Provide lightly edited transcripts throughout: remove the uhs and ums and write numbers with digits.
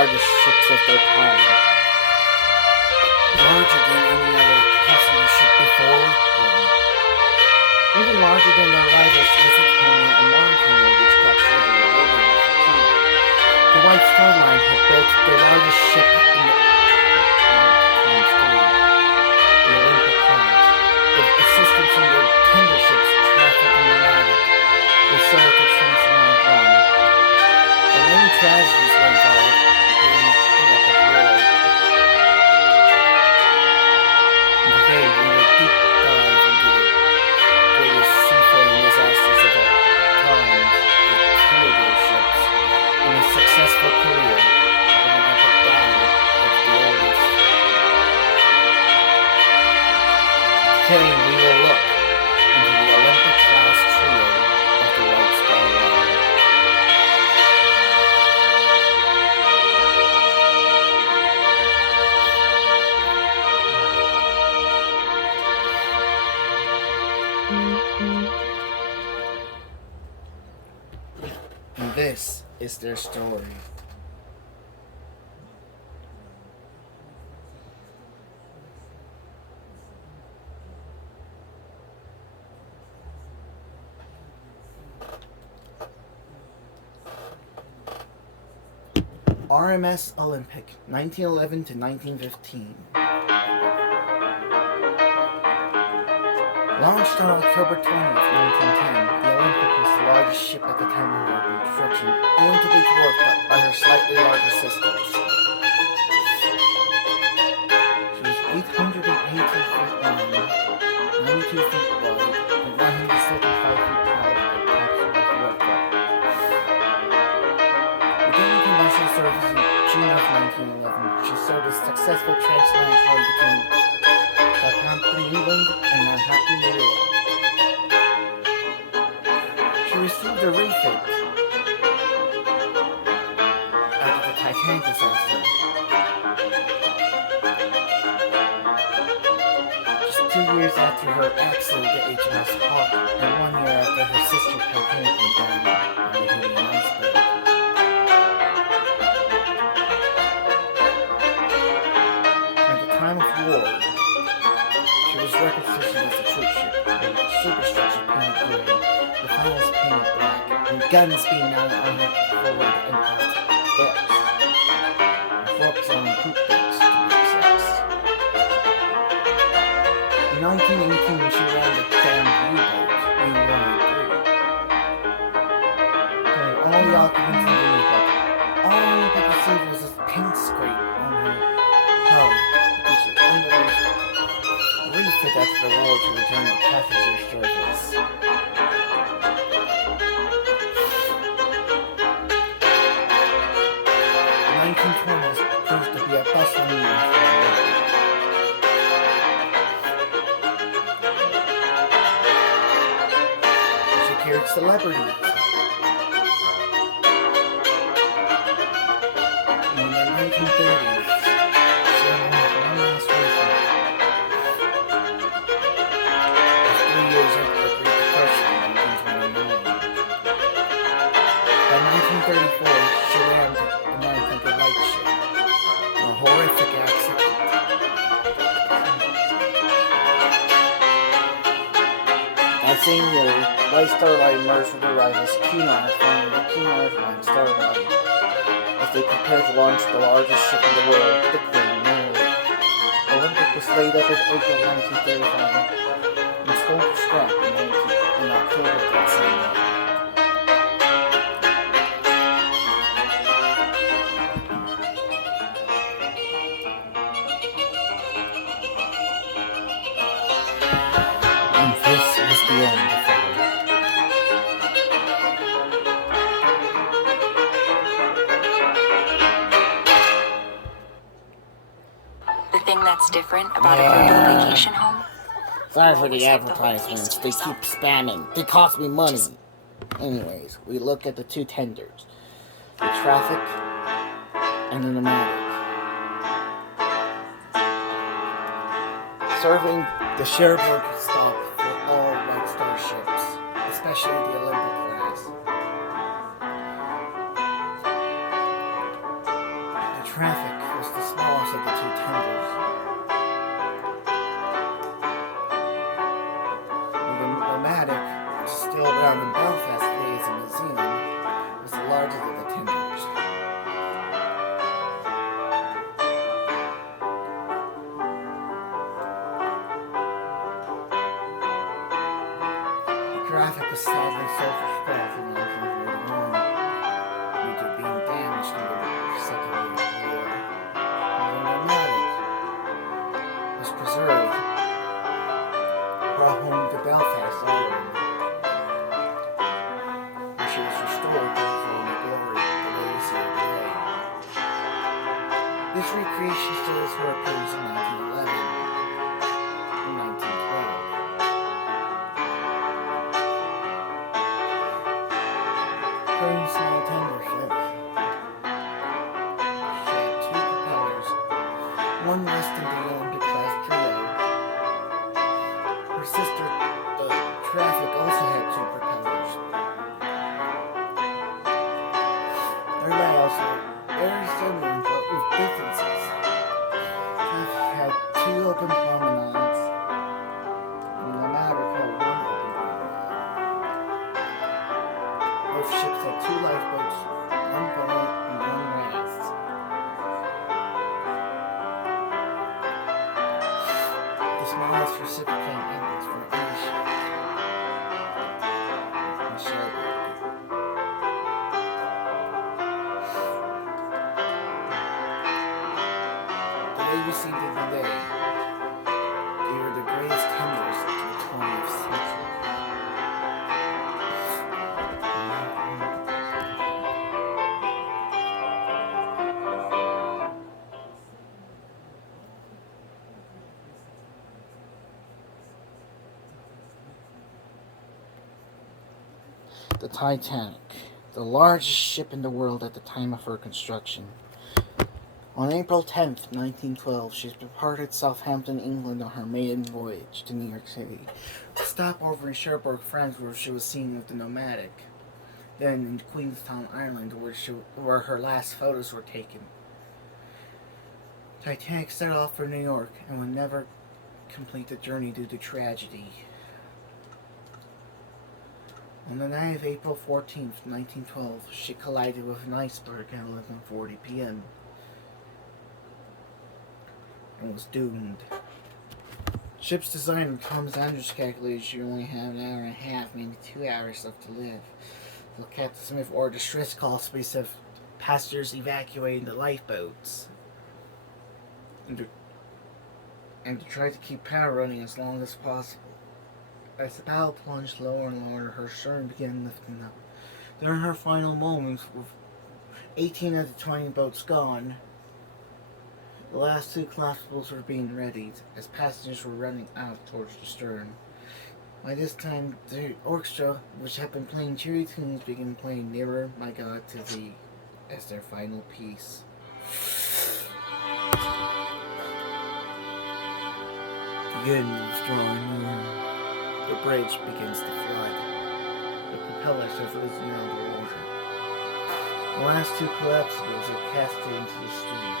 largest ships of their time, larger than any other passenger ship before them, even larger than their rivals Lusitania and Mauretania, which captured the Arabian flotilla. The White Star Line had built the largest ship in the times three, the Olympic class, with assistance from their tender ships, Traffic and Nomadic. They served the transatlantic run. The main tragedies were involved in the Epic War. And today we will deep dive into the greatest seafaring disasters of our time, the two of their ships, and a successful career of an epic battle of the oldest. Today we will look into the Olympic class trio of the White Star Line. And this is their story. RMS Olympic, 1911 to 1915. Launched on October 20th, 1910, the Olympic was the largest ship at the time of her construction, only to be dwarfed by her slightly larger sisters. She was 880 feet long, 92 feet wide, and 175 feet tall at topsail forefoot. Beginning commercial service in June of 1911, she served a successful transatlantic run between Southampton, England, and Manhattan, New York. She received a refit after the Titanic disaster. Just 2 years after her accident at HMS Hawke, and 1 year after her sister Titanic went down on the Indian iceberg. At the time of war, she was requisitioned as a troop ship, with superstructure painted green, the funnels painted black, and guns being mounted on her forward and aft decks, and forks on the poop decks, to be precise. In 1918, she ran the damned U-boat, U-103, killing all the occupants in the U-boat. All Olympic received was a paint scrape on her hull, which is underneath refit after the war to return to passenger service. The 1920s proved to be a bustling year for the Olympic. She carried celebrities. In the 1930s, she won one last refit. 3 years after the Great Depression in 1929. By 1934, she ran the American Light Ship, a horrific accident. That same year, White Star Line merged with her rivals Cunard, forming the Cunard White Star Line, as they prepared to launch the largest ship in the world, the Queen Mary. Olympic was laid up in April 1935. And sold for scrap in October of that same year. And this was the end of her. The thing that's different about a Caribbean vacation home? Sorry for the advertisements. They keep spamming. They cost me money. Anyways, we look at the two tenders. The Traffic and the Nomadic. Serving the Cherbourg stop for all White Star ships, especially the Olympic class. The Traffic was the smallest of the two tenders. The Nomadic, which is still around in Belfast today as a museum, was the largest of the tenders. The Graphic was sadly sold for scrap in 1941 due to being damaged in the Second World War. The Nomadic was preserved, brought home to Belfast, Ireland, where she was restored to her former glory, the way we see her today. This recreation still has her appearance in 1911 and 1912. Very small tender ship. She had two propellers, one less than the Olympic class trio. Her sister, the Traffic, also had two propellers. Their layouts were very similar but with differences. Traffic had two open promenades, and the Maverick had one open promenade. Both ships had two lifeboats, one boat, and one mast. The smallest reciprocating engines for any ship. And Shelby. The way we see them today, they were the greatest tenders of the 20th century. The Titanic, the largest ship in the world at the time of her construction. On April 10th, 1912, she departed Southampton, England on her maiden voyage to New York City. A stopover in Cherbourg, France, where she was seen with the Nomadic. Then in Queenstown, Ireland, where her last photos were taken. Titanic set off for New York and would never complete the journey due to tragedy. On the night of April 14th, 1912, she collided with an iceberg at 11:40 p.m. and was doomed. Ship's designer Thomas Andrews calculated she only had an hour and a half, maybe 2 hours left to live. So Captain Smith ordered distress call space of passengers evacuating the lifeboats. And to try to keep power running as long as possible. As the bow plunged lower and lower, her stern began lifting up. During her final moments, with 18 of the 20 boats gone, the last two collapsibles were being readied as passengers were running out towards the stern. By this time, the orchestra, which had been playing cheery tunes, began playing Nearer, My God, to Thee as their final piece. The end is drawing near. The bridge begins to flood. The propellers have risen out of the water. The last two collapsibles are casted into the stream.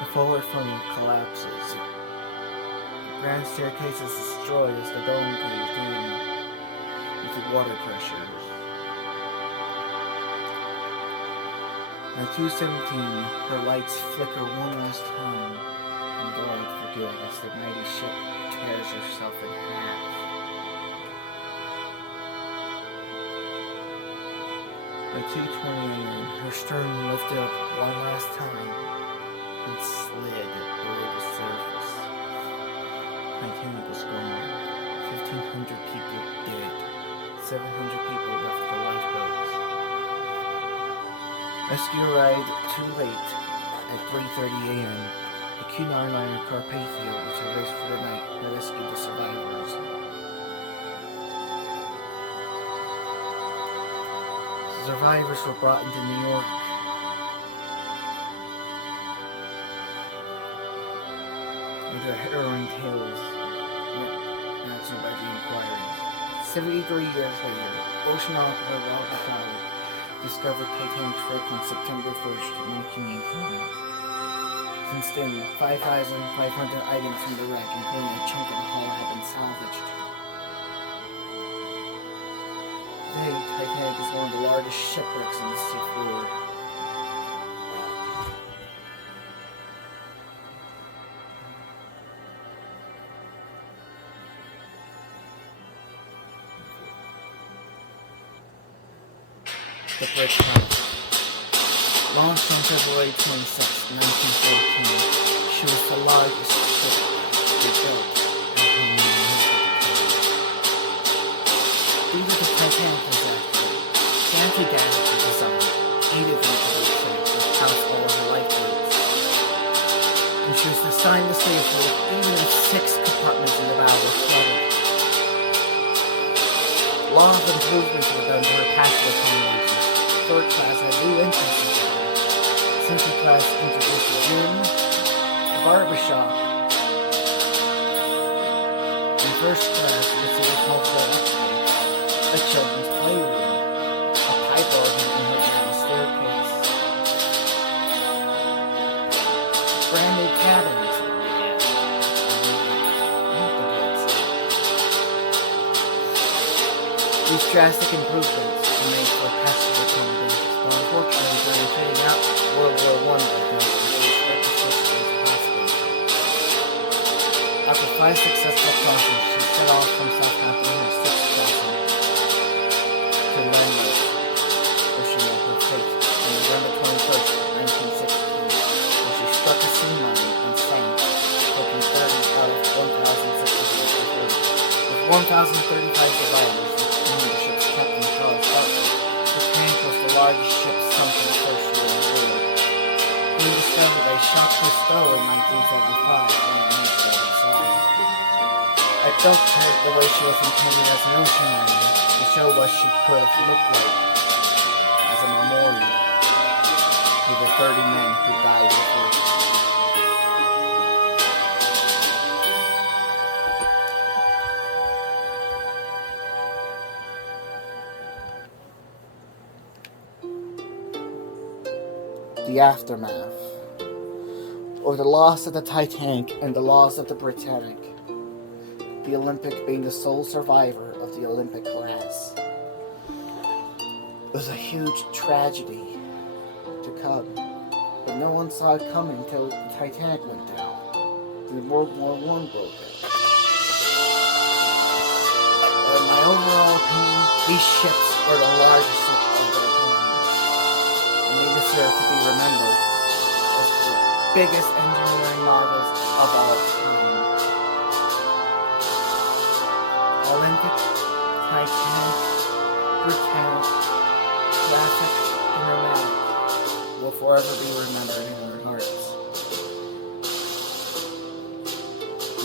The forward funnel collapses. The grand staircase is destroyed as the dome caves in with the water pressures. At 2:17, her lights flicker one last time and go out for good as the mighty ship tears herself in half. By 2:20 a.m., her stern lifted up one last time and slid below the surface. Titanic was gone. 1,500 people dead. 700 people left the lifeboats. Rescue arrived too late at 3:30 a.m. The Cunard liner Carpathia, which had raced for the night, rescued the survivors. The survivors were brought into New York. And their harrowing tales were answered by the inquiries. 73 years later, oceanographer Robert Howard discovered Titanic trip on September 1st, 1985. Since then, 5,500 items from the wreck, including a chunk of the hull, have been salvaged. Today, Titanic is one of the largest shipwrecks in the seafloor. The Bridge House. Launched on February 26, 1914, she was the largest ship to be built in human history. Due to the Titanic disaster, Fancy Gadget's design aided them to be shaped with house all of her lifeboats. And she was designed to stay afloat even if 6 compartments in the bow were flooded. A lot of improvements were done to her passenger accommodations. Third class had new entrances. Central class introduced a gym, a barbershop, and first class received multiple upgrades, a children's playroom, a pipe organ in her grand staircase, brand new cabins, these drastic improvements were made for passenger accommodations. Unfortunately, during fitting out World War I, after 5 successful crossings, she set off from Southampton on her 6th crossing to London, where she met her fate on November 21st, 1916, where she struck a sea mine and sank, taking 30 out of 1,633. With 1,035 survivors, including the ship's captain, Charles Bartlett, the largest ship sunk in the First World War. He discovered a Jacques Cousteau in 1975 when the minister decided. I built her the way she was intended as an ocean liner to show what she could have looked like as a memorial to the 30 men who died with her. The aftermath, or the loss of the Titanic and the loss of the Britannic, the Olympic being the sole survivor of the Olympic class. It was a huge tragedy to come, but no one saw it coming until the Titanic went down and World War I broke out. In my overall opinion, these ships are the largest of their time. They deserve to be remembered as the biggest engineering marvels of all time. Olympic, Titanic, Britannic, Classic, and Nomadic will forever be remembered in our hearts.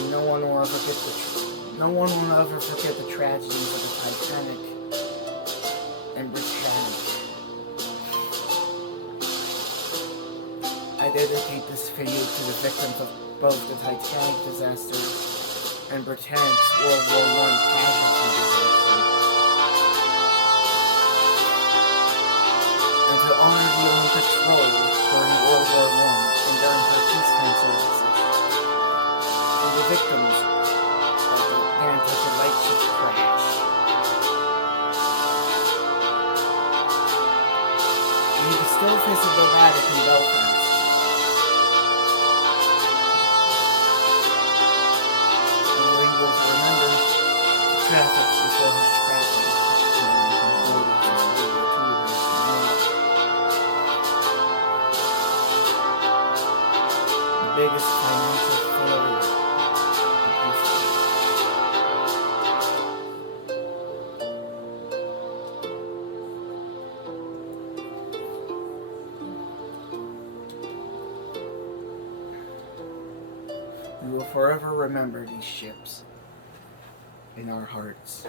No one will ever forget the tragedies of the Titanic and Britannic. I dedicate this video to the victims of both the Titanic disaster and Britannic's World War I casualty disaster. And to honor the Olympics role during World War I and during her peacetime services. And the victims of the Nantucket Lightship crash. You can still visit the Vatican Belfast. Traffic before her scrapping. The biggest financial failure in history. We will forever remember these ships in our hearts.